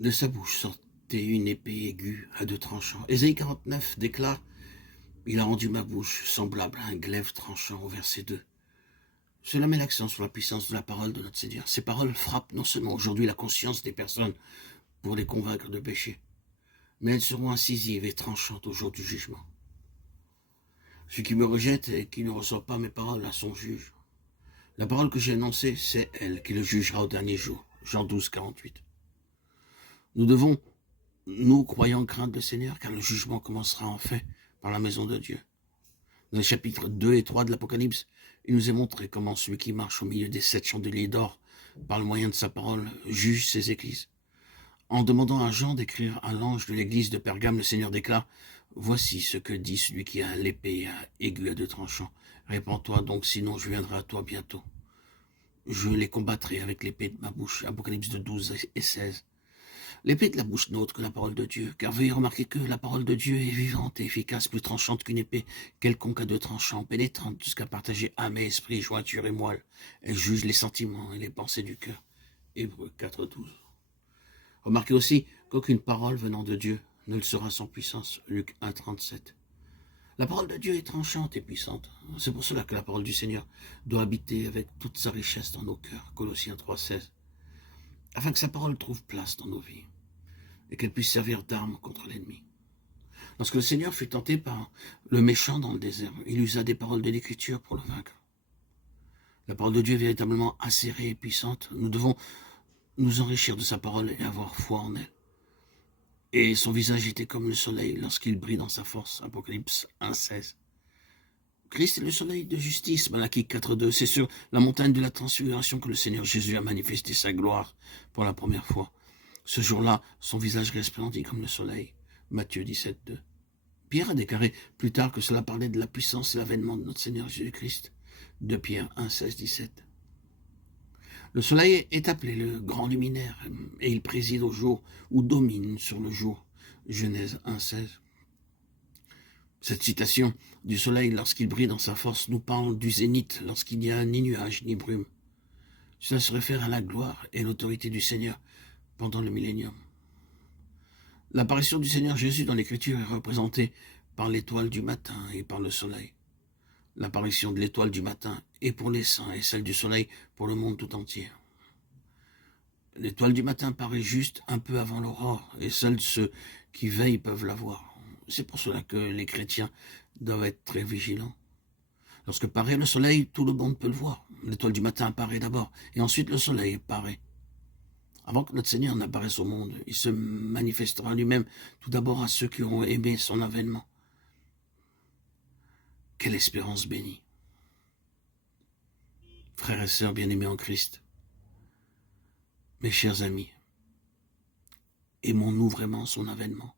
De sa bouche sortait une épée aiguë à deux tranchants. Ésaïe 49 déclare: il a rendu ma bouche semblable à un glaive tranchant au verset 2. Cela met l'accent sur la puissance de la parole de notre Seigneur. Ces paroles frappent non seulement aujourd'hui la conscience des personnes pour les convaincre de péché, mais elles seront incisives et tranchantes au jour du jugement. Celui qui me rejette et qui ne reçoit pas mes paroles a son juge. La parole que j'ai annoncée, c'est elle qui le jugera au dernier jour. Jean 12, 48. Nous devons, nous croyants, craindre le Seigneur, car le jugement commencera en fait par la maison de Dieu. Dans les chapitres 2 et 3 de l'Apocalypse, il nous est montré comment celui qui marche au milieu des 7 chandeliers d'or, par le moyen de sa parole, juge ses églises. En demandant à Jean d'écrire à l'ange de l'église de Pergame, le Seigneur déclare: voici ce que dit celui qui a l'épée aiguë à deux tranchants. Répands-toi donc, sinon je viendrai à toi bientôt. Je les combattrai avec l'épée de ma bouche. Apocalypse 12 et 16. L'épée de la bouche n'autre que la parole de Dieu, car veuillez remarquer que la parole de Dieu est vivante et efficace, plus tranchante qu'une épée quelconque à deux tranchants, pénétrante jusqu'à partager âme et esprit, jointure et moelle. Elle juge les sentiments et les pensées du cœur. Hébreux 4:12. Remarquez aussi qu'aucune parole venant de Dieu ne le sera sans puissance. Luc 1:37. La parole de Dieu est tranchante et puissante. C'est pour cela que la parole du Seigneur doit habiter avec toute sa richesse dans nos cœurs. Colossiens 3:16. Afin que sa parole trouve place dans nos vies et qu'elle puisse servir d'arme contre l'ennemi. Lorsque le Seigneur fut tenté par le méchant dans le désert, il usa des paroles de l'Écriture pour le vaincre. La parole de Dieu est véritablement acérée et puissante. Nous devons nous enrichir de sa parole et avoir foi en elle. Et son visage était comme le soleil lorsqu'il brille dans sa force. Apocalypse 1:16. Christ est le soleil de justice. Malachie 4:2. C'est sur la montagne de la transfiguration que le Seigneur Jésus a manifesté sa gloire pour la première fois. Ce jour-là, son visage resplendit comme le soleil. Matthieu 17:2. Pierre a déclaré plus tard que cela parlait de la puissance et l'avènement de notre Seigneur Jésus-Christ. 2 Pierre 1:16-17. Le soleil est appelé le grand luminaire et il préside au jour ou domine sur le jour. Genèse 1:16. Cette citation du soleil lorsqu'il brille dans sa force nous parle du zénith lorsqu'il n'y a ni nuage ni brume. Cela se réfère à la gloire et l'autorité du Seigneur pendant le millénium. L'apparition du Seigneur Jésus dans l'Écriture est représentée par l'étoile du matin et par le soleil. L'apparition de l'étoile du matin est pour les saints et celle du soleil pour le monde tout entier. L'étoile du matin paraît juste un peu avant l'aurore et seuls ceux qui veillent peuvent la voir. C'est pour cela que les chrétiens doivent être très vigilants. Lorsque paraît le soleil, tout le monde peut le voir. L'étoile du matin apparaît d'abord et ensuite le soleil paraît. Avant que notre Seigneur n'apparaisse au monde, il se manifestera lui-même tout d'abord à ceux qui auront aimé son avènement. Quelle espérance bénie! Frères et sœurs bien-aimés en Christ, mes chers amis, aimons-nous vraiment son avènement?